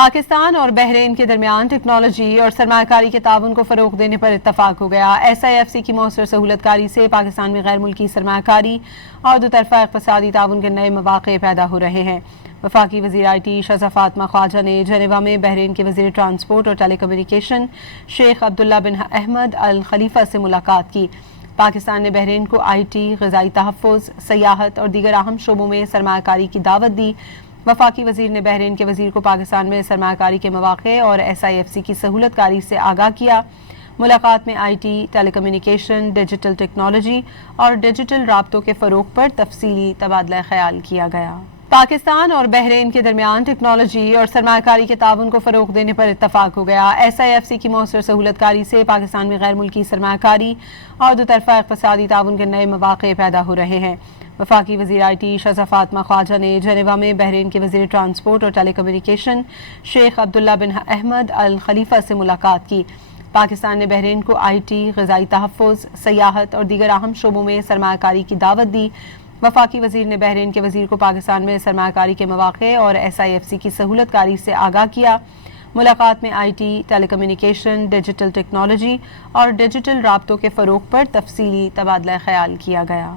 پاکستان اور بحرین کے درمیان ٹیکنالوجی اور سرمایہ کاری کے تعاون کو فروغ دینے پر اتفاق ہو گیا۔ SIFC کی مؤثر سہولت کاری سے پاکستان میں غیر ملکی سرمایہ کاری اور دوطرفہ اقتصادی تعاون کے نئے مواقع پیدا ہو رہے ہیں۔ وفاقی وزیر IT شہزہ فاطمہ خواجہ نے جنیوا میں بحرین کے وزیر ٹرانسپورٹ اور ٹیلی کمیونیکیشن شیخ عبداللہ بن احمد الخلیفہ سے ملاقات کی۔ پاکستان نے بحرین کو IT، غذائی تحفظ، سیاحت اور دیگر اہم شعبوں میں سرمایہ کاری کی دعوت دی۔ وفاقی وزیر نے بحرین کے وزیر کو پاکستان میں سرمایہ کاری کے مواقع اور SIFC کی سہولت کاری سے آگاہ کیا۔ ملاقات میں IT، telecommunication, digital technology اور ڈیجیٹل رابطوں کے فروغ پر تفصیلی تبادلہ خیال کیا گیا۔ پاکستان اور بحرین کے درمیان ٹیکنالوجی اور سرمایہ کاری کے تعاون کو فروغ دینے پر اتفاق ہو گیا۔ SIFC کی مؤثر سہولت کاری سے پاکستان میں غیر ملکی سرمایہ کاری اور دوطرفہ اقتصادی تعاون کے نئے مواقع پیدا ہو رہے ہیں۔ وفاقی وزیر IT شہزہ فاطمہ خواجہ نے جنیوا میں بحرین کے وزیر ٹرانسپورٹ اور ٹیلی کمیونیکیشن شیخ عبداللہ بن احمد الخلیفہ سے ملاقات کی۔ پاکستان نے بحرین کو IT، غذائی تحفظ، سیاحت اور دیگر اہم شعبوں میں سرمایہ کاری کی دعوت دی۔ وفاقی وزیر نے بحرین کے وزیر کو پاکستان میں سرمایہ کاری کے مواقع اور SIFC کی سہولت کاری سے آگاہ کیا۔ ملاقات میں IT، telecommunication, digital technology اور ڈیجیٹل رابطوں کے فروغ پر تفصیلی تبادلہ خیال کیا گیا۔